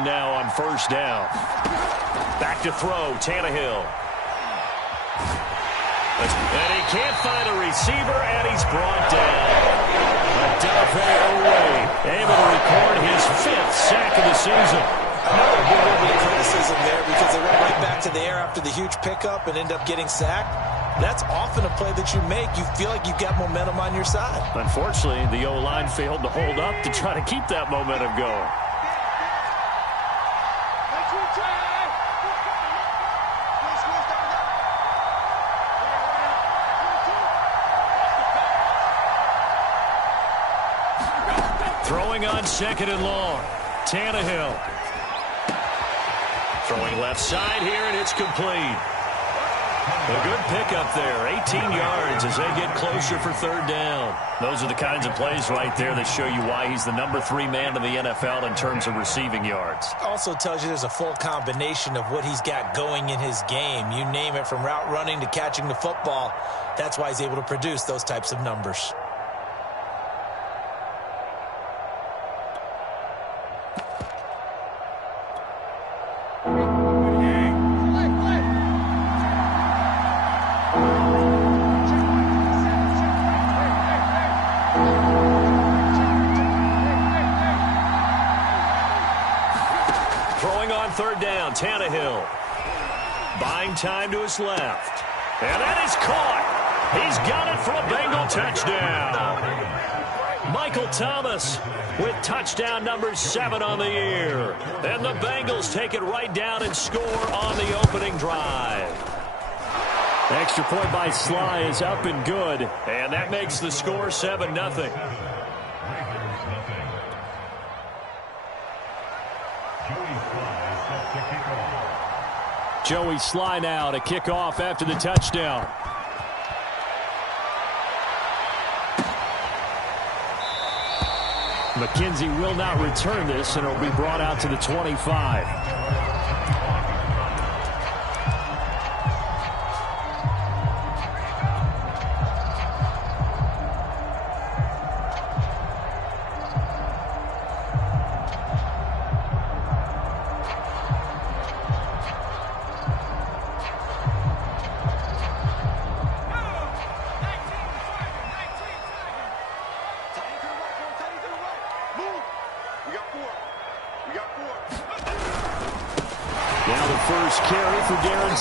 zone now on first down. Back to throw, Tannehill. And he can't find a receiver, and he's brought down. Odafe Oweh able to record his 5th sack of the season. Another bit of criticism there because they went right back to the air after the huge pickup and end up getting sacked. That's often a play that you make. You feel like you've got momentum on your side. Unfortunately, the O-line failed to hold up to try to keep that momentum going. Throwing on 2nd and long. Tannehill. Throwing left side here, and it's complete. A good pickup there. 18 yards as they get closer for 3rd down. Those are the kinds of plays right there that show you why he's the number 3 man in the NFL in terms of receiving yards. Also tells you there's a full combination of what he's got going in his game. You name it, from route running to catching the football. That's why he's able to produce those types of numbers. Tannehill buying time to his left, and that is caught. He's got it for a Bengal touchdown. Michael Thomas with touchdown number 7 on the year, and the Bengals take it right down and score on the opening drive. Extra point by Sly is up and good, and that makes the score 7-0. Joey Sly now to kick off after the touchdown. McKenzie will not return this, and it'll be brought out to the 25.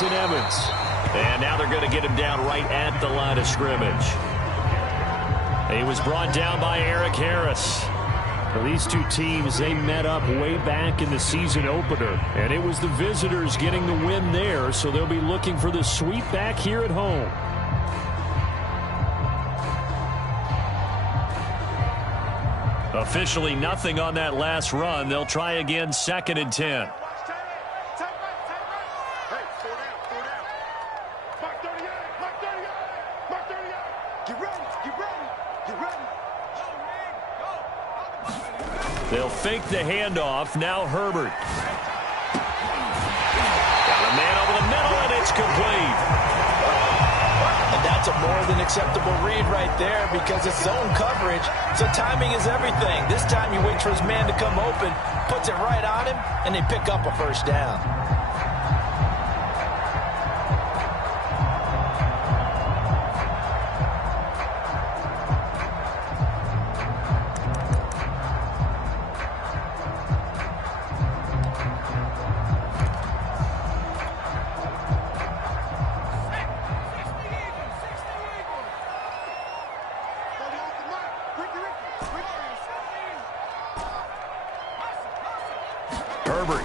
And Evans. And now they're going to get him down right at the line of scrimmage. He was brought down by Eric Harris. Well, these two teams, they met up way back in the season opener, and it was the visitors getting the win there, so they'll be looking for the sweep back here at home. Officially nothing on that last run. They'll try again, 2nd and 10. They'll fake the handoff. Now Herbert. Got a man over the middle, and it's complete. And that's a more than acceptable read right there because it's zone coverage, so timing is everything. This time you wait for his man to come open, puts it right on him, and they pick up a 1st down.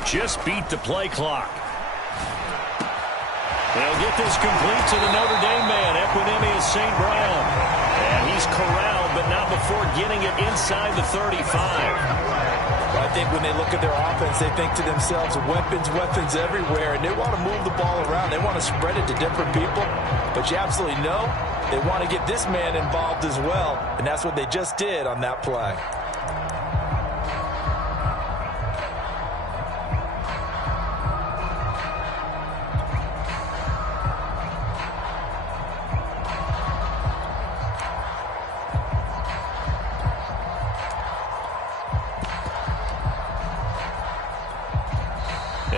Just beat the play clock. They'll get this complete to the Notre Dame man, Equanimeous St. Brown. And he's corralled, but not before getting it inside the 35. Well, I think when they look at their offense, they think to themselves, weapons everywhere, and they want to move the ball around. They want to spread it to different people. But you absolutely know they want to get this man involved as well, and that's what they just did on that play.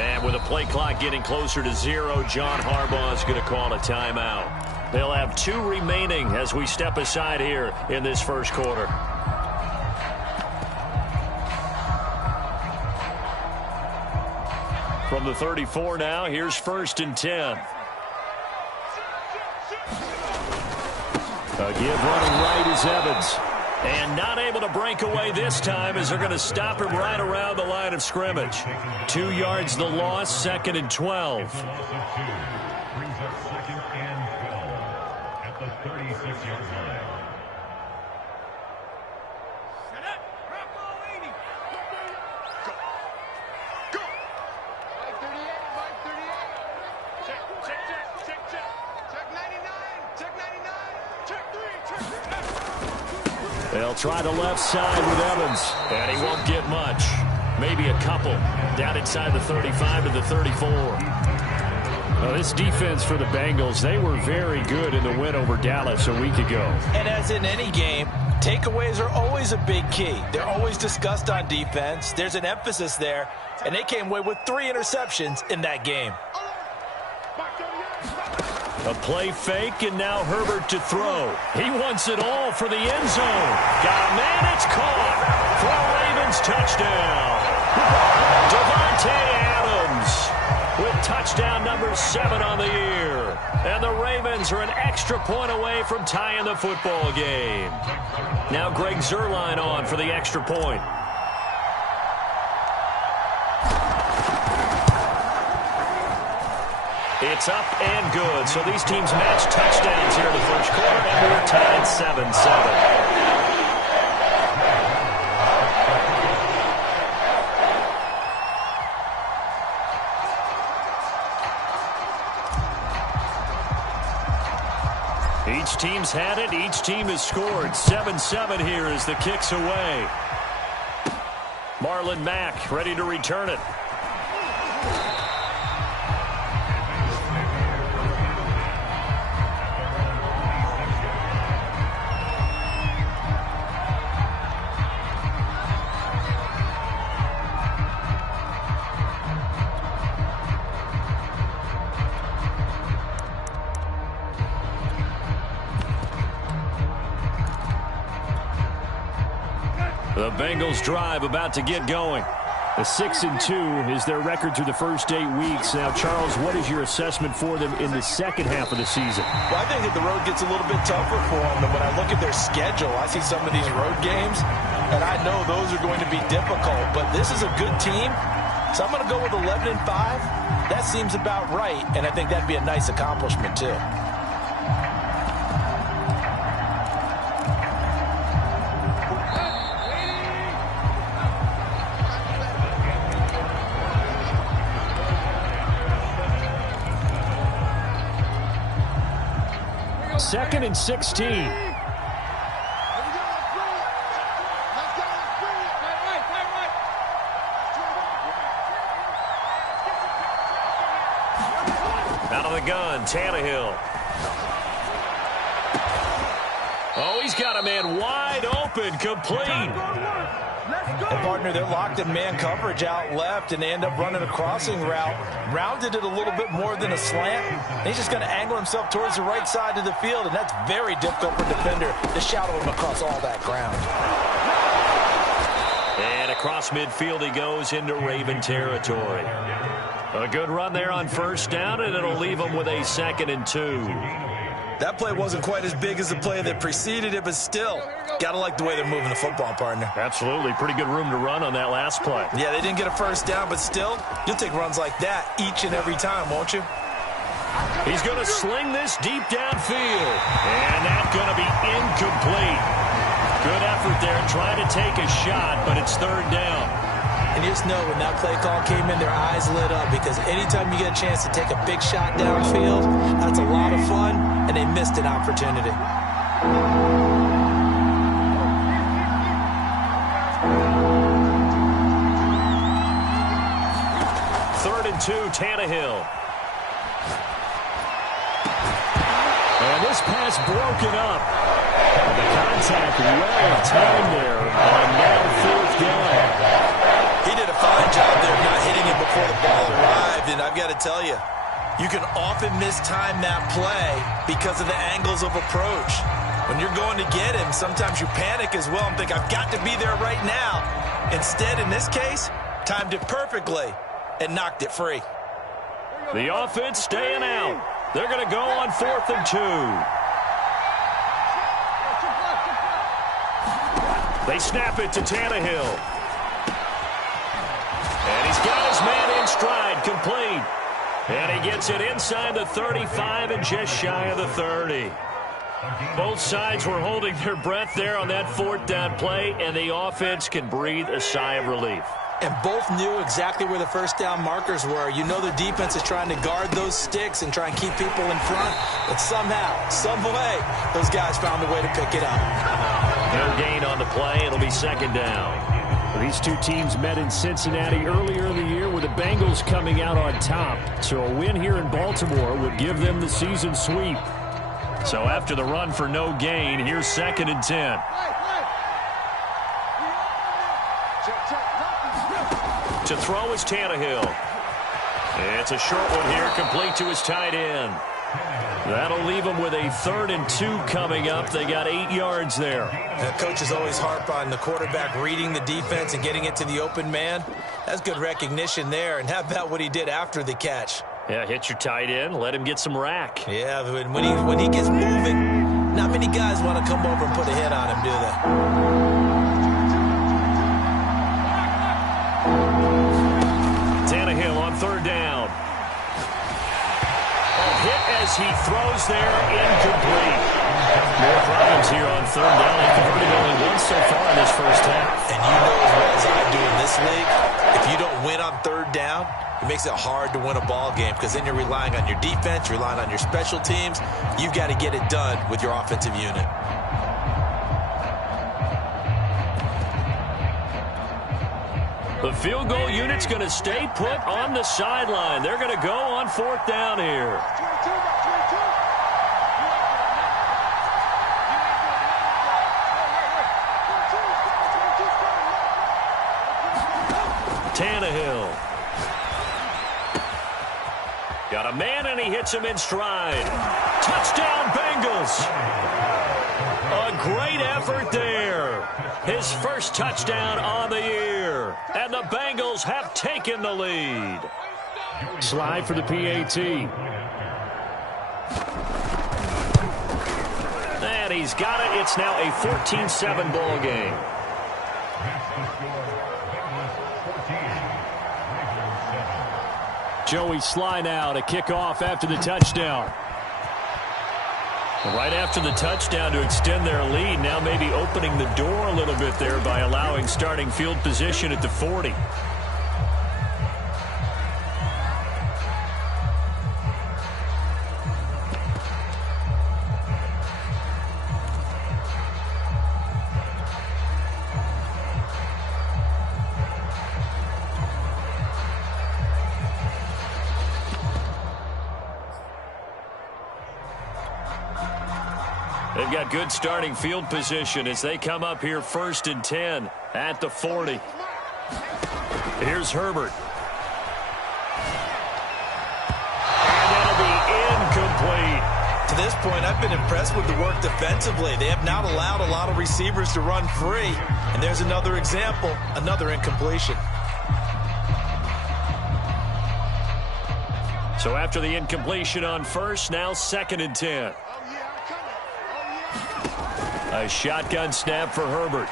And with the play clock getting closer to 0, John Harbaugh is going to call a timeout. They'll have 2 remaining as we step aside here in this first quarter. From the 34 now, here's 1st and 10. A give running right is Evans. And not able to break away this time as they're going to stop him right around the line of scrimmage. 2 yards the loss, 2nd and 12. Brings up 2nd and 12 at the 36-yard line. They'll try the left side with Evans, and he won't get much. Maybe a couple. Down inside the 35 to the 34. This defense for the Bengals, they were very good in the win over Dallas a week ago. And as in any game, takeaways are always a big key. They're always discussed on defense. There's an emphasis there, and they came away with 3 interceptions in that game. A play fake, and now Herbert to throw. He wants it all for the end zone. Got a man, it's caught for a Ravens touchdown. Davante Adams with touchdown number 7 on the year. And the Ravens are an extra point away from tying the football game. Now Greg Zuerlein on for the extra point. It's up and good. So these teams match touchdowns here in the first quarter, and we're tied 7-7. Each team's had it. Each team has scored. 7-7 here as the kick's away. Marlon Mack ready to return it. The Bengals drive about to get going. A 6-2 is their record through the first 8 weeks. Now, Charles, what is your assessment for them in the second half of the season? Well, I think that the road gets a little bit tougher for them. And when I look at their schedule, I see some of these road games, and I know those are going to be difficult. But this is a good team, so I'm going to go with 11-5. That seems about right, and I think that'd be a nice accomplishment, too. Second and 16. Out of the gun, Tannehill. Oh, he's got a man wide open, complete. And partner, they're locked in man coverage out left, and they end up running a crossing route. Rounded it a little bit more than a slant. And he's just going to angle himself towards the right side of the field, and that's very difficult for a defender to shadow him across all that ground. And across midfield he goes into Raven territory. A good run there on first down, and it'll leave him with a 2nd and 2. That play wasn't quite as big as the play that preceded it, but still, gotta like the way they're moving the football, partner. Absolutely. Pretty good room to run on that last play. Yeah, they didn't get a first down, but still, you'll take runs like that each and every time, won't you? He's going to sling this deep downfield. And that's going to be incomplete. Good effort there trying to take a shot, but it's 3rd down. And you just know when that play call came in, their eyes lit up, because anytime you get a chance to take a big shot downfield, that's a lot of fun, and they missed an opportunity. Third and 2, Tannehill. And this pass broken up. And the contact well timed there on now 4th down. He did a fine job there of not hitting it before the ball arrived. And I've got to tell you, you can often mistime that play because of the angles of approach. When you're going to get him, sometimes you panic as well and think, I've got to be there right now. Instead, in this case, timed it perfectly and knocked it free. The offense staying out. They're going to go on 4th and 2. They snap it to Tannehill. And he's got his man in stride, complete. And he gets it inside the 35 and just shy of the 30. Both sides were holding their breath there on that 4th down play, and the offense can breathe a sigh of relief. And both knew exactly where the first down markers were. You know the defense is trying to guard those sticks and try and keep people in front. But somehow, some way, those guys found a way to pick it up. No gain on the play. It'll be 2nd down. These two teams met in Cincinnati earlier in the year with the Bengals coming out on top. So a win here in Baltimore would give them the season sweep. So after the run for no gain, here's 2nd and 10. To throw is Tannehill. It's a short one here, complete to his tight end. That'll leave them with a 3rd and 2 coming up. They got 8 yards there. Coaches always harp on the quarterback reading the defense and getting it to the open man. That's good recognition there. And how about what he did after the catch? Yeah, hit your tight end, let him get some rack. Yeah, when he gets moving, not many guys want to come over and put a hit on him, do they? Tannehill on 3rd down. Hit as he throws there, incomplete. More problems here on 3rd down. They converted only once so far in this first half. And you know as well as I do in this league, if you don't win on 3rd down, it makes it hard to win a ball game because then you're relying on your defense, you're relying on your special teams. You've got to get it done with your offensive unit. The field goal unit's going to stay put on the sideline. They're going to go on 4th down here. Tannehill. Got a man, and he hits him in stride. Touchdown, Bengals. A great effort there. His first touchdown on the year. And the Bengals have taken the lead. Slide for the PAT. And he's got it. It's now a 14-7 ball game. Joey Sly now to kick off after the touchdown. Right after the touchdown to extend their lead, now maybe opening the door a little bit there by allowing starting field position at the 40. They've got good starting field position as they come up here 1st and 10 at the 40. Here's Herbert. And that'll be incomplete. To this point, I've been impressed with the work defensively. They have not allowed a lot of receivers to run free. And there's another example, another incompletion. So after the incompletion on 1st, now 2nd and 10. A shotgun snap for Herbert.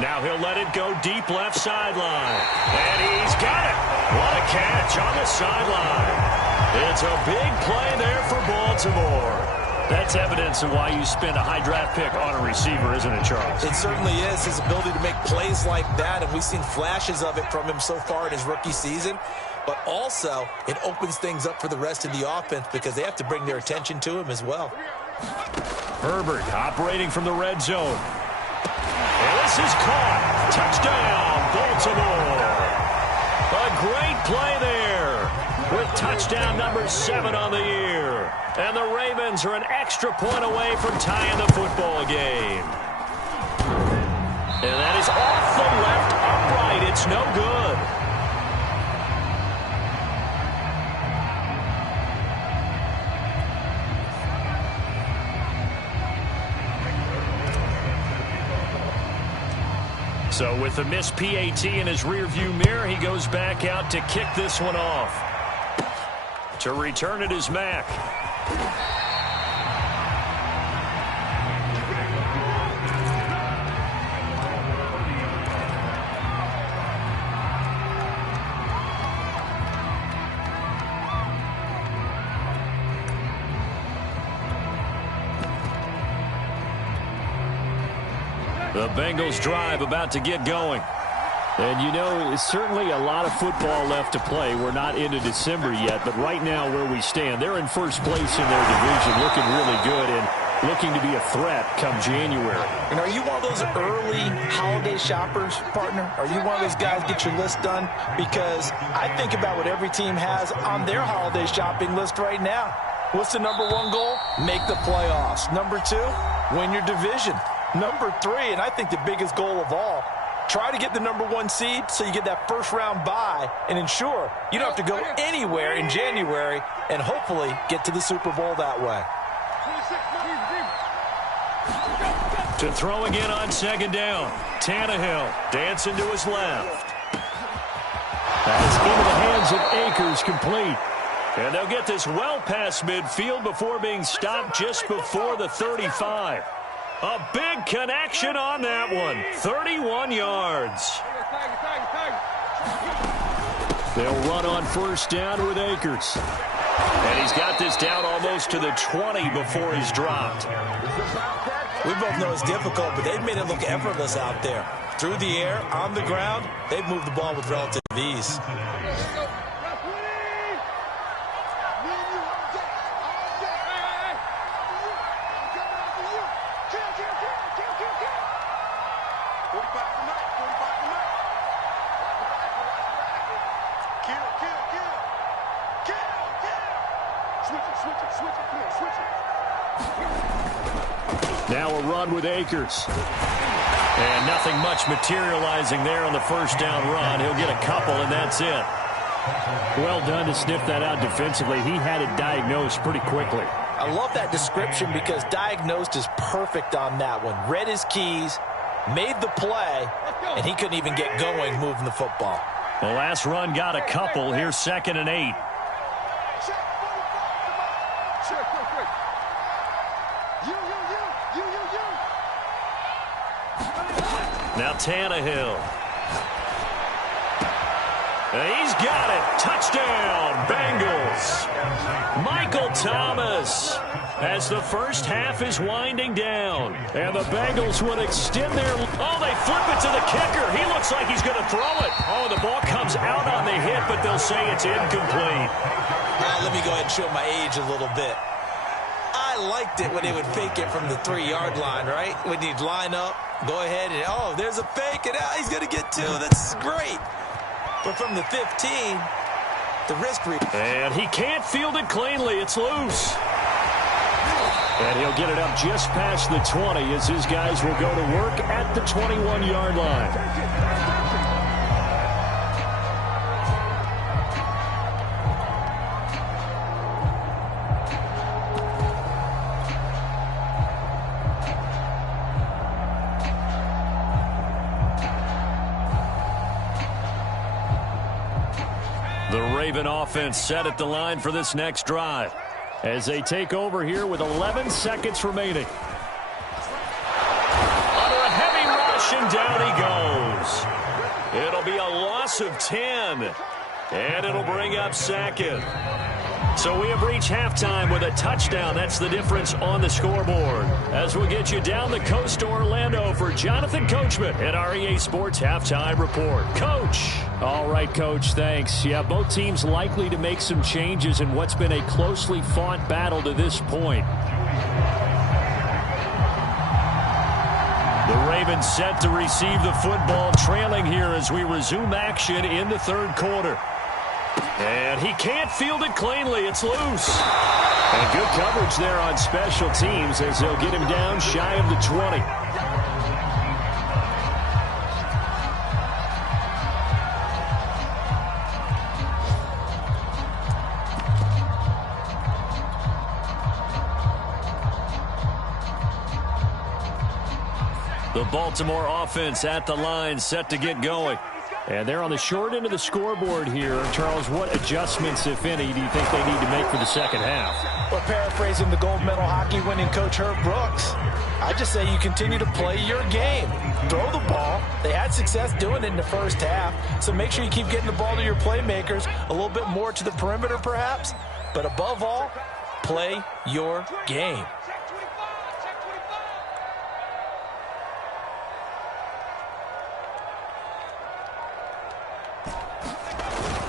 Now he'll let it go deep left sideline. And he's got it. What a catch on the sideline. It's a big play there for Baltimore. That's evidence of why you spend a high draft pick on a receiver, isn't it, Charles? It certainly is. His ability to make plays like that, and we've seen flashes of it from him so far in his rookie season. But also, it opens things up for the rest of the offense because they have to bring their attention to him as well. Herbert operating from the red zone. And this is caught. Touchdown, Baltimore. A great play there with touchdown number 7 on the year. And the Ravens are an extra point away from tying the football game. And that is off the left upright. It's no good. So with the missed PAT in his rearview mirror, he goes back out to kick this one off. To return it is Mack. The Bengals drive about to get going. And you know, it's certainly a lot of football left to play. We're not into December yet, but right now where we stand, they're in first place in their division, looking really good and looking to be a threat come January. And are you one of those early holiday shoppers, partner? Are you one of those guys get your list done? Because I think about what every team has on their holiday shopping list right now. What's the number one goal? Make the playoffs. Number two, win your division. Number three, and I think the biggest goal of all, try to get the number one seed so you get that first round bye and ensure you don't have to go anywhere in January and hopefully get to the Super Bowl that way. To throw again on second down. Tannehill dancing to his left. That's into the hands of Akers, complete. And they'll get this well past midfield before being stopped just before the 35. A big connection on that one. 31 yards. They'll run on first down with Akers. And he's got this down almost to the 20 before he's dropped. We both know it's difficult, but they've made it look effortless out there. Through the air, on the ground, they've moved the ball with relative ease. Now a run with Akers. And nothing much materializing there on the first down run. He'll get a couple, and that's it. Well done to sniff that out defensively. He had it diagnosed pretty quickly. I love that description because diagnosed is perfect on that one. Read his keys, made the play, and he couldn't even get going moving the football. The last run got a couple. Here's 2nd and 8. Now Tannehill. He's got it. Touchdown, Bengals. Michael Thomas as the first half is winding down. And the Bengals would extend their... Oh, they flip it to the kicker. He looks like he's going to throw it. Oh, the ball comes out on the hit, but they'll say it's incomplete. Let me go ahead and show my age a little bit. I liked it when they would fake it from the 3-yard line, right? When you'd line up, go ahead and, oh, there's a fake, and he's going to get 2. That's great. But from the 15, the risk read. And he can't field it cleanly. It's loose. And he'll get it up just past the 20 as his guys will go to work at the 21-yard line. The Raven offense set at the line for this next drive as they take over here with 11 seconds remaining. Under a heavy rush, and down he goes. It'll be a loss of 10, and it'll bring up 2nd. So we have reached halftime with a touchdown. That's the difference on the scoreboard. As we get you down the coast to Orlando for Jonathan Coachman at our EA Sports Halftime Report. Coach. All right, Coach, thanks. Yeah, both teams likely to make some changes in what's been a closely fought battle to this point. The Ravens set to receive the football, trailing here as we resume action in the 3rd quarter. And he can't field it cleanly. It's loose. And good coverage there on special teams as they'll get him down shy of the 20. The Baltimore offense at the line, set to get going. And they're on the short end of the scoreboard here. Charles, what adjustments, if any, do you think they need to make for the second half? Well, paraphrasing the gold medal hockey winning coach Herb Brooks, I just say you continue to play your game. Throw the ball. They had success doing it in the first half, so make sure you keep getting the ball to your playmakers, a little bit more to the perimeter perhaps, but above all, play your game.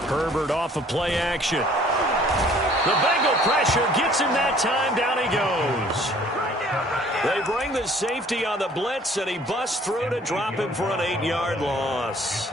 Herbert off of play action. The Bengal pressure gets him that time. Down he goes. They bring the safety on the blitz, and he busts through to drop him for an 8-yard loss.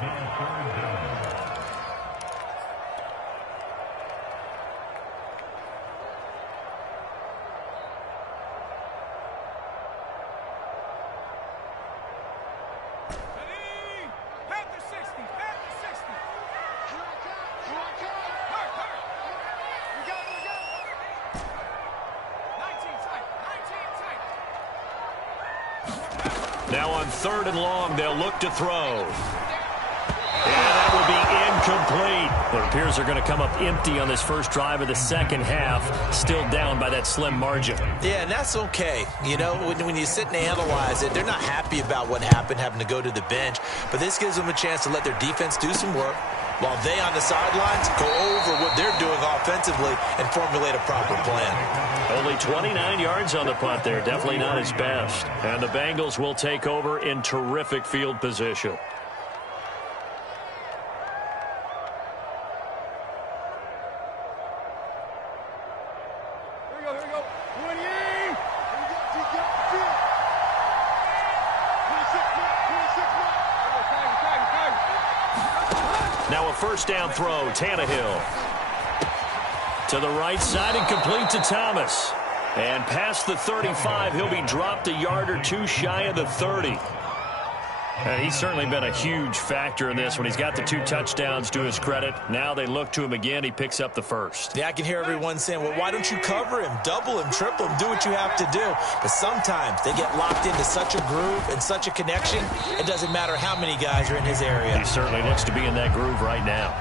Now on 3rd and long, they'll look to throw. And that will be incomplete. It appears they're going to come up empty on this first drive of the second half, still down by that slim margin. Yeah, and that's okay. You know, when you sit and analyze it, they're not happy about what happened, having to go to the bench. But this gives them a chance to let their defense do some work, while they on the sidelines go over what they're doing offensively and formulate a proper plan. Only 29 yards on the punt there. Definitely not his best. And the Bengals will take over in terrific field position. Here we go. 20. Now a first down throw, Tannehill. To the right side and complete to Thomas. And past the 35, he'll be dropped a yard or two shy of the 30. And he's certainly been a huge factor in this when he's got the 2 touchdowns to his credit. Now they look to him again. He picks up the first. Yeah, I can hear everyone saying, well, why don't you cover him, double him, triple him, do what you have to do. But sometimes they get locked into such a groove and such a connection, it doesn't matter how many guys are in his area. He certainly looks to be in that groove right now.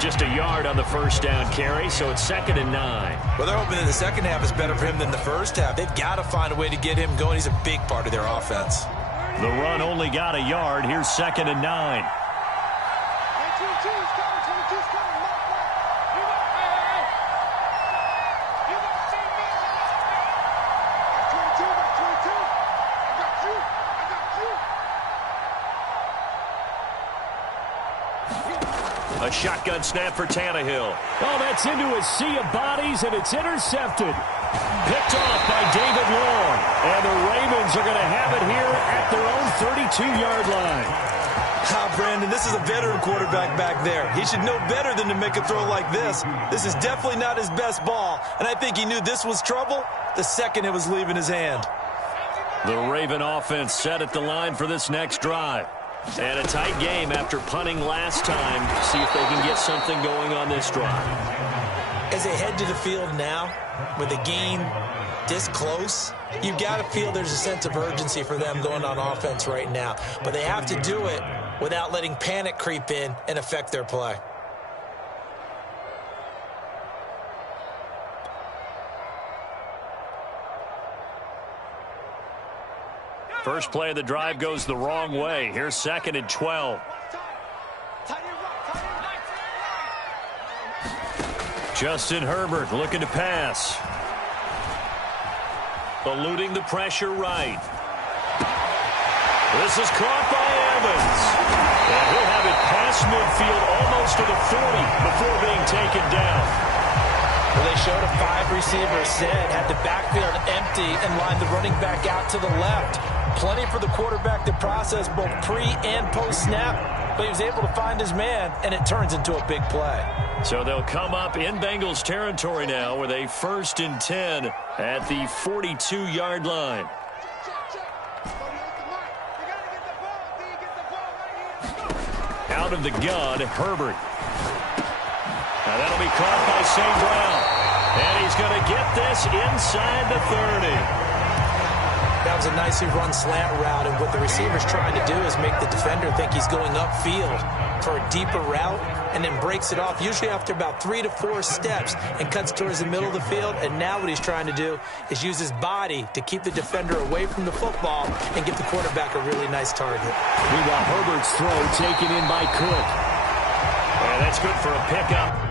Just a yard on the first down carry, so it's 2nd and 9. Well, they're hoping that the second half is better for him than the first half. They've got to find a way to get him going. He's a big part of their offense. The run only got a yard. Here's 2nd and 9. A shotgun snap for Tannehill. Oh, that's into a sea of bodies, and it's intercepted. Picked off by David Long. And the Ravens are going to have it here at their own 32-yard line. Brandon, this is a veteran quarterback back there. He should know better than to make a throw like this. This is definitely not his best ball, and I think he knew this was trouble the second it was leaving his hand. The Raven offense set at the line for this next drive. And a tight game after punting last time. See if they can get something going on this drive. As they head to the field now, with the game this close, you've got to feel there's a sense of urgency for them going on offense right now. But they have to do it without letting panic creep in and affect their play. First play of the drive goes the wrong way. Here's 2nd and 12. Justin Herbert looking to pass. Eluding the pressure right. This is caught by Evans. And he'll have it past midfield almost to the 40 before being taken down. Well, they showed a 5-receiver set, had the backfield empty, and lined the running back out to the left. Plenty for the quarterback to process both pre- and post-snap, but he was able to find his man, and it turns into a big play. So they'll come up in Bengals territory now with a 1st and 10 at the 42-yard line. Out of the gun, Herbert. Now that'll be caught by St. Brown. And he's going to get this inside the 30. Now, becomes a nicely run slant route, and what the receiver's trying to do is make the defender think he's going upfield for a deeper route, and then breaks it off, usually after about 3 to 4 steps, and cuts towards the middle of the field. And now what he's trying to do is use his body to keep the defender away from the football and give the quarterback a really nice target. Meanwhile, Herbert's throw taken in by Cook. And that's good for a pickup.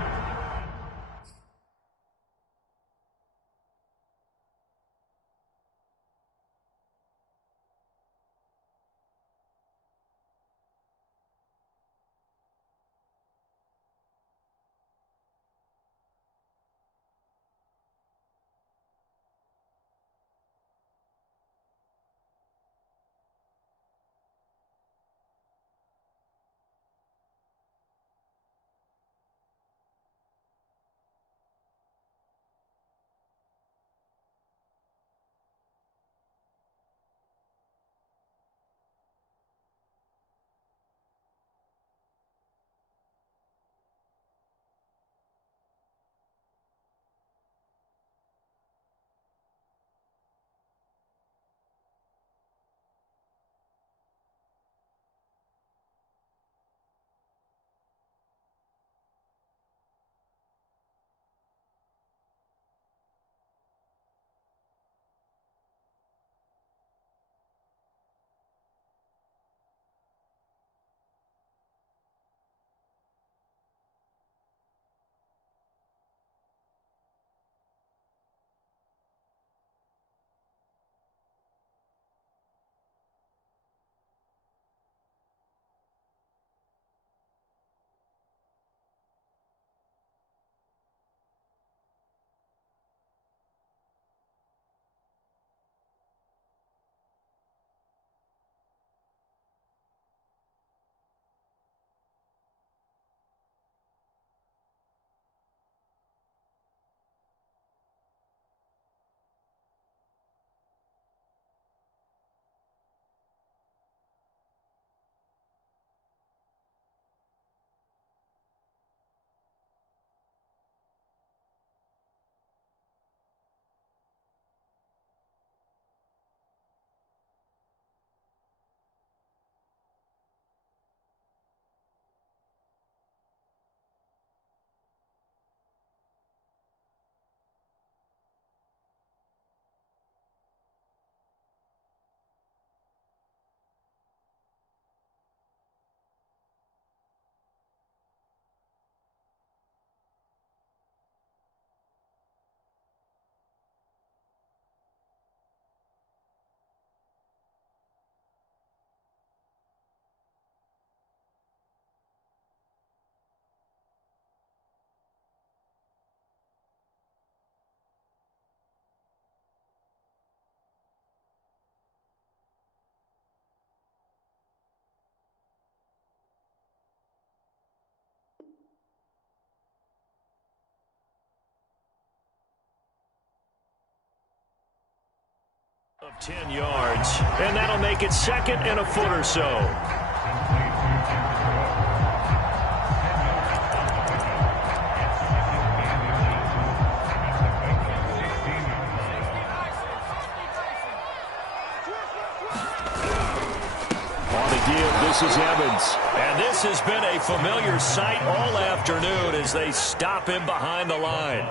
Of 10 yards, and that'll make it 2nd and a foot or so. On the give, this is Evans. And this has been a familiar sight all afternoon as they stop him behind the line.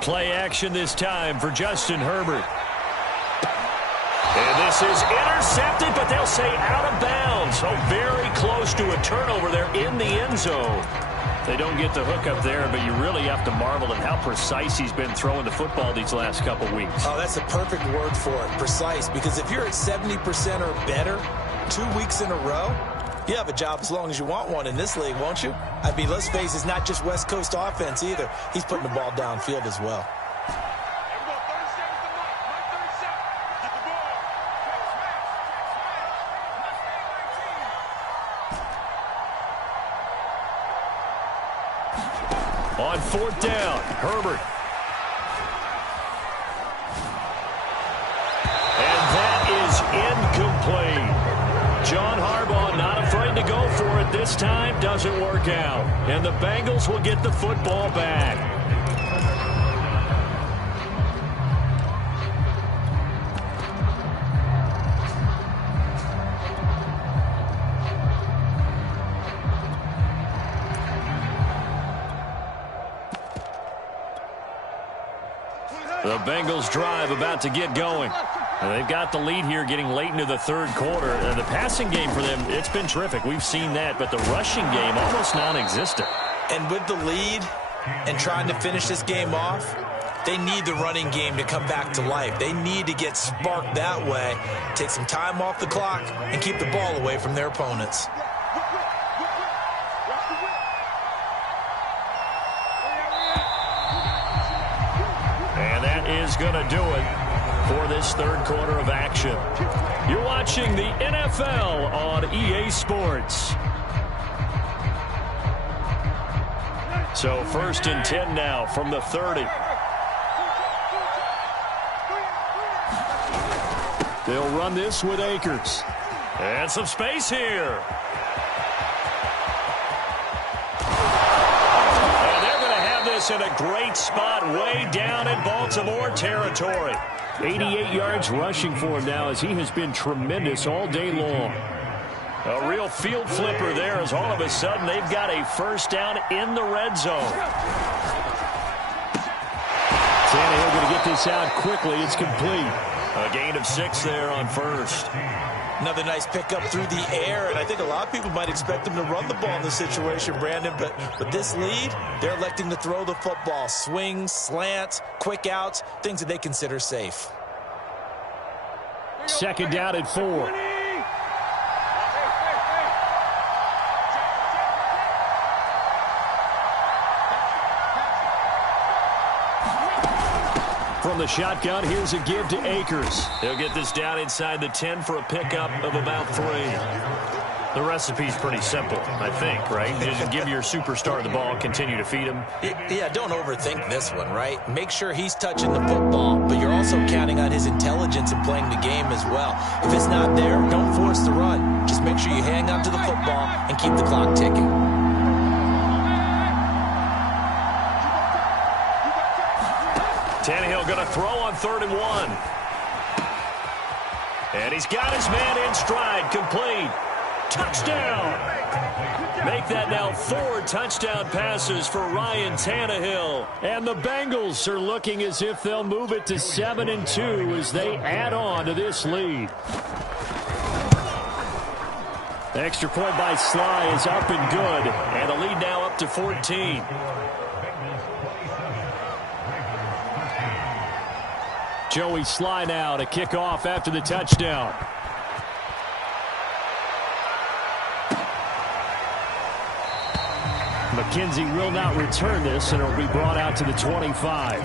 Play action this time for Justin Herbert. And this is intercepted, but they'll say out of bounds. So very close to a turnover there in the end zone. They don't get the hook up there, but you really have to marvel at how precise he's been throwing the football these last couple weeks. Oh, that's a perfect word for it, precise. Because if you're at 70% or better 2 weeks in a row, you have a job as long as you want one in this league, won't you? I mean, let's face it, it's not just West Coast offense either. He's putting the ball downfield as well. On 4th down, Herbert. And that is incomplete. John Harbaugh not afraid to go for it this This time doesn't work out, and the Bengals will get the football back. The Bengals drive about to get going. And they've got the lead here getting late into the third quarter. And the passing game for them, it's been terrific. We've seen that, but the rushing game almost non-existent. And with the lead and trying to finish this game off, they need the running game to come back to life. They need to get sparked that way, take some time off the clock, and keep the ball away from their opponents. And that is going to do it for this third quarter of action. You're watching the NFL on EA Sports. So 1st and 10 now from the 30. They'll run this with Akers. And some space here. And they're going to have this in a great spot way down in Baltimore territory. 88 yards rushing for him now as he has been tremendous all day long. A real field flipper there as all of a sudden they've got a first down in the red zone. Tannehill going to get this out quickly. It's complete. A gain of 6 there on first. Another nice pickup through the air, and I think a lot of people might expect them to run the ball in this situation, Brandon, but with this lead, they're electing to throw the football. Swings, slants, quick outs, things that they consider safe. 2nd down and 4. From the shotgun, here's a give to Akers. He'll get this down inside the 10 for a pickup of about 3. The recipe's pretty simple, I think, right? Just give your superstar the ball, continue to feed him. Yeah, don't overthink this one, right? Make sure he's touching the football, but you're also counting on his intelligence in playing the game as well. If it's not there, don't force the run. Just make sure you hang on to the football and keep the clock ticking. Tannehill going to throw on 3rd and 1. And he's got his man in stride, complete. Touchdown. Make that now 4 touchdown passes for Ryan Tannehill. And the Bengals are looking as if they'll move it to 7-2 as they add on to this lead. The extra point by Sly is up and good. And the lead now up to 14. Joey Sly now to kick off after the touchdown. McKenzie will not return this, and it'll be brought out to the 25.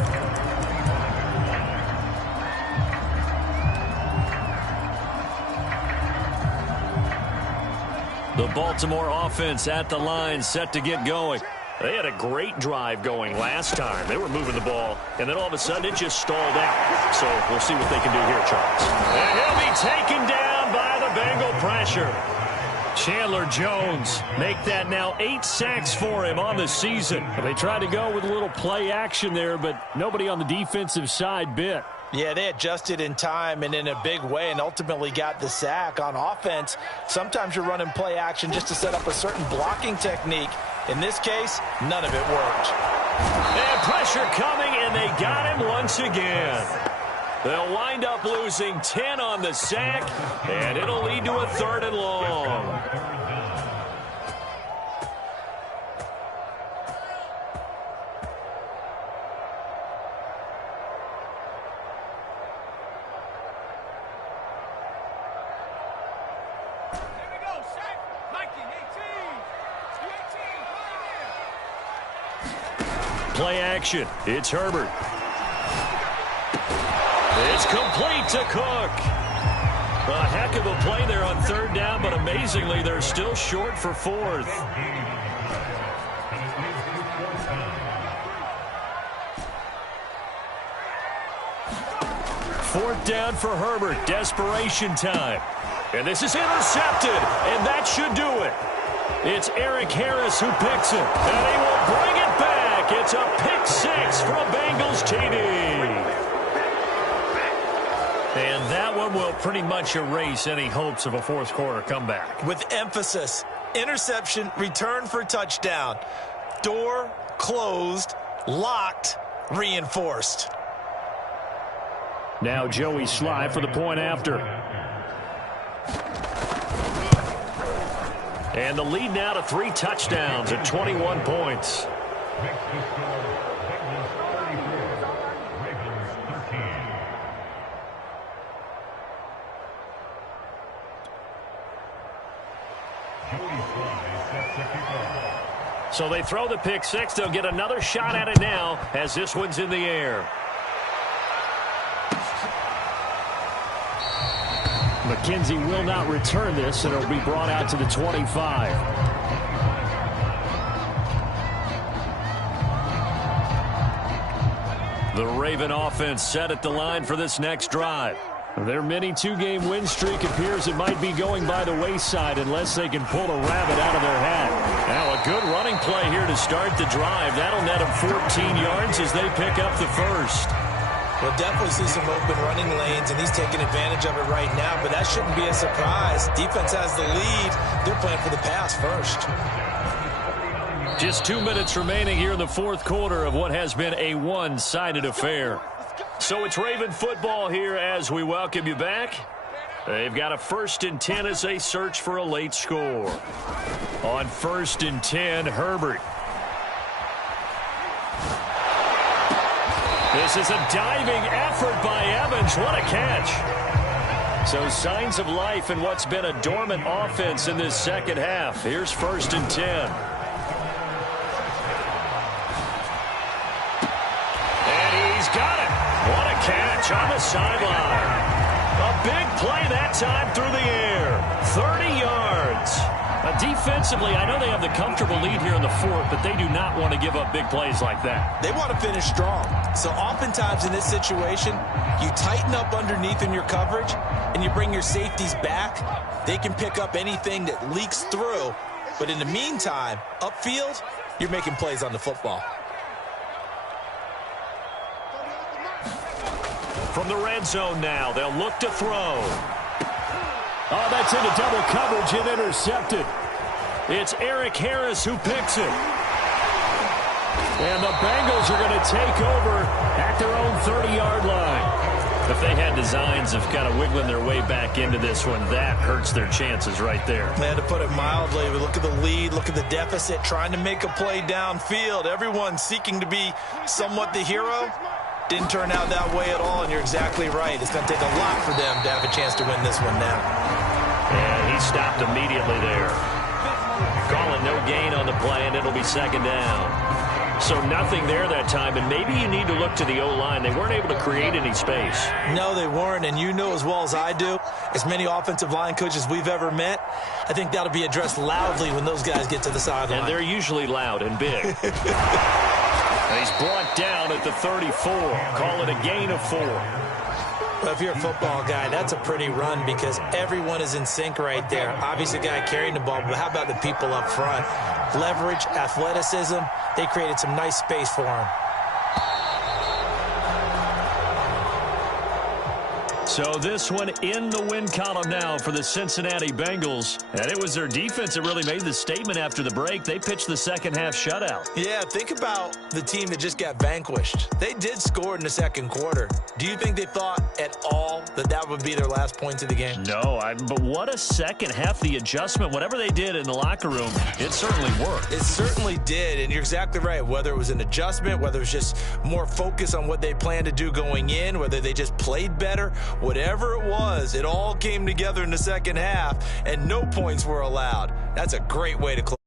The Baltimore offense at the line, set to get going. They had a great drive going last time. They were moving the ball, and then all of a sudden it just stalled out. So we'll see what they can do here, Charles. And he'll be taken down by the Bengal pressure. Chandler Jones make that now 8 sacks for him on the season. They tried to go with a little play action there, but nobody on the defensive side bit. Yeah, they adjusted in time and in a big way and ultimately got the sack. On offense, sometimes you're running play action just to set up a certain blocking technique. In this case, none of it worked. And pressure coming, and they got him once again. They'll wind up losing 10 on the sack, and it'll lead to a 3rd and long. Play action. It's Herbert. It's complete to Cook. A heck of a play there on 3rd down, but amazingly, they're still short for 4th. Fourth down for Herbert. Desperation time. And this is intercepted, and that should do it. It's Eric Harris who picks it, and he will bring it back. It's a pick six for a Bengals TD. And that one will pretty much erase any hopes of a fourth quarter comeback. With emphasis, interception, return for touchdown. Door closed, locked, reinforced. Now Joey Slye for the point after. And the lead now to 3 touchdowns at 21 points. Makes the score Bengals 34, Ravens 13. Joey Slye sets the kickoff. So they throw the pick six. They'll get another shot at it now as this one's in the air. McKenzie will not return this, and it'll be brought out to the 25. The Raven offense set at the line for this next drive. Their mini two-game win streak appears it might be going by the wayside unless they can pull a rabbit out of their hat. Now a good running play here to start the drive. That'll net them 14 yards as they pick up the first. We'll definitely see some open running lanes, and he's taking advantage of it right now, but that shouldn't be a surprise. Defense has the lead. They're playing for the pass first. Just 2 minutes remaining here in the fourth quarter of what has been a one-sided affair. So it's Raven football here as we welcome you back. They've got a 1st and 10 as they search for a late score. On 1st and 10, Herbert. This is a diving effort by Evans. What a catch. So signs of life in what's been a dormant offense in this second half. Here's 1st and 10. And he's got it. What a catch on the sideline. A big play that time through the air. 30 yards. Defensively, I know they have the comfortable lead here in the fourth, but they do not want to give up big plays like that. They want to finish strong. So oftentimes in this situation, you tighten up underneath in your coverage, and you bring your safeties back. They can pick up anything that leaks through. But in the meantime, upfield, you're making plays on the football. From the red zone now, they'll look to throw. Oh, that's into double coverage and intercepted. It's Eric Harris who picks it. And the Bengals are going to take over at their own 30-yard line. If they had designs of kind of wiggling their way back into this one, that hurts their chances right there. Man, to put it mildly, we look at the lead, look at the deficit, trying to make a play downfield. Everyone seeking to be somewhat the hero. Didn't turn out that way at all, and you're exactly right. It's going to take a lot for them to have a chance to win this one now. And he stopped immediately there. Calling no gain on the play, and it'll be 2nd down. So nothing there that time, and maybe you need to look to the O-line. They weren't able to create any space. No, they weren't, and you know as well as I do, as many offensive line coaches we've ever met, I think that'll be addressed loudly when those guys get to the sideline. And they're usually loud and big. He's brought down at the 34. Call it a gain of 4. Well, if you're a football guy, that's a pretty run because everyone is in sync right there. Obviously, the guy carrying the ball, but how about the people up front? Leverage, athleticism, they created some nice space for him. So this one in the win column now for the Cincinnati Bengals. And it was their defense that really made the statement after the break. They pitched the second half shutout. Yeah, think about the team that just got vanquished. They did score in the second quarter. Do you think they thought at all that that would be their last points of the game? No, but what a second half. The adjustment, whatever they did in the locker room, it certainly worked. It certainly did, and you're exactly right. Whether it was an adjustment, whether it was just more focus on what they planned to do going in, whether they just played better, whatever it was, it all came together in the second half, and no points were allowed. That's a great way to close.